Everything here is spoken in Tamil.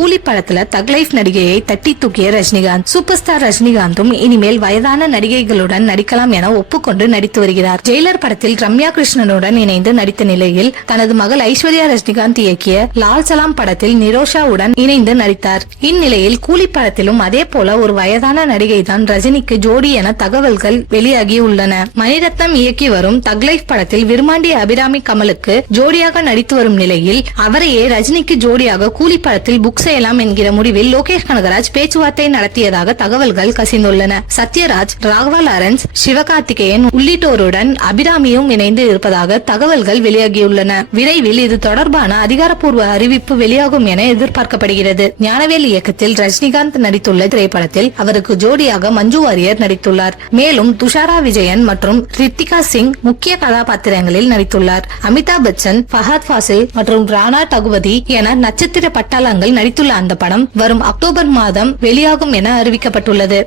கூலி படத்துல தக் லைஃப் நடிகையை தட்டி தூக்கிய ரஜினிகாந்த். சூப்பர் ஸ்டார் ரஜினிகாந்தும் இனிமேல் வயதான நடிகைகளுடன் நடிக்கலாம் என ஒப்புக்கொண்டு நடித்து வருகிறார். ஜெயிலர் படத்தில் ரம்யா கிருஷ்ணனுடன் இணைந்து நடித்த நிலையில் தனது மகள் ஐஸ்வர்யா ரஜினிகாந்த் இயக்கிய லால் சலாம் படத்தில் நிரோஷாவுடன் இணைந்து நடித்தார். இந்நிலையில் கூலி படத்திலும் அதே போல ஒரு வயதான நடிகை தான் ரஜினிக்கு ஜோடி என தகவல்கள் வெளியாகி உள்ளன. மணிரத்னம் இயக்கி வரும் தக் லைஃப் படத்தில் விருமாண்டி அபிராமி கமலுக்கு ஜோடியாக நடித்து வரும் நிலையில் அவரையே ரஜினிக்கு ஜோடியாக கூலி படத்தில் புக் செய்யலாம் என்கிற முடிவில் லோகேஷ் கனகராஜ் பேச்சுவார்த்தை நடத்தியதாக தகவல்கள் கசிந்துள்ளன. சத்யராஜ், ராகவா லாரன்ஸ், சிவகார்த்திகேயன் உள்ளிட்டோருடன் அபிராமியும் இணைந்து இருப்பதாக தகவல்கள் வெளியாகியுள்ளன. விரைவில் இது தொடர்பான அதிகாரப்பூர்வ அறிவிப்பு வெளியாகும் என எதிர்பார்க்கப்படுகிறது. ஞானவேல் இயக்கத்தில் ரஜினிகாந்த் நடித்துள்ள திரைப்படத்தில் அவருக்கு ஜோடியாக மஞ்சு வாரியர் நடித்துள்ளார். மேலும் துஷாரா விஜயன் மற்றும் ரித்திகா சிங் முக்கிய கதாபாத்திரங்களில் நடித்துள்ளார். அமிதாப் பச்சன், ஃபஹத் ஃபாசில் மற்றும் ராணா டகுவதி என நட்சத்திர பட்டாளங்கள் நடித்துள்ள அந்த படம் வரும் அக்டோபர் மாதம் வெளியாகும் என அறிவிக்கப்பட்டுள்ளது.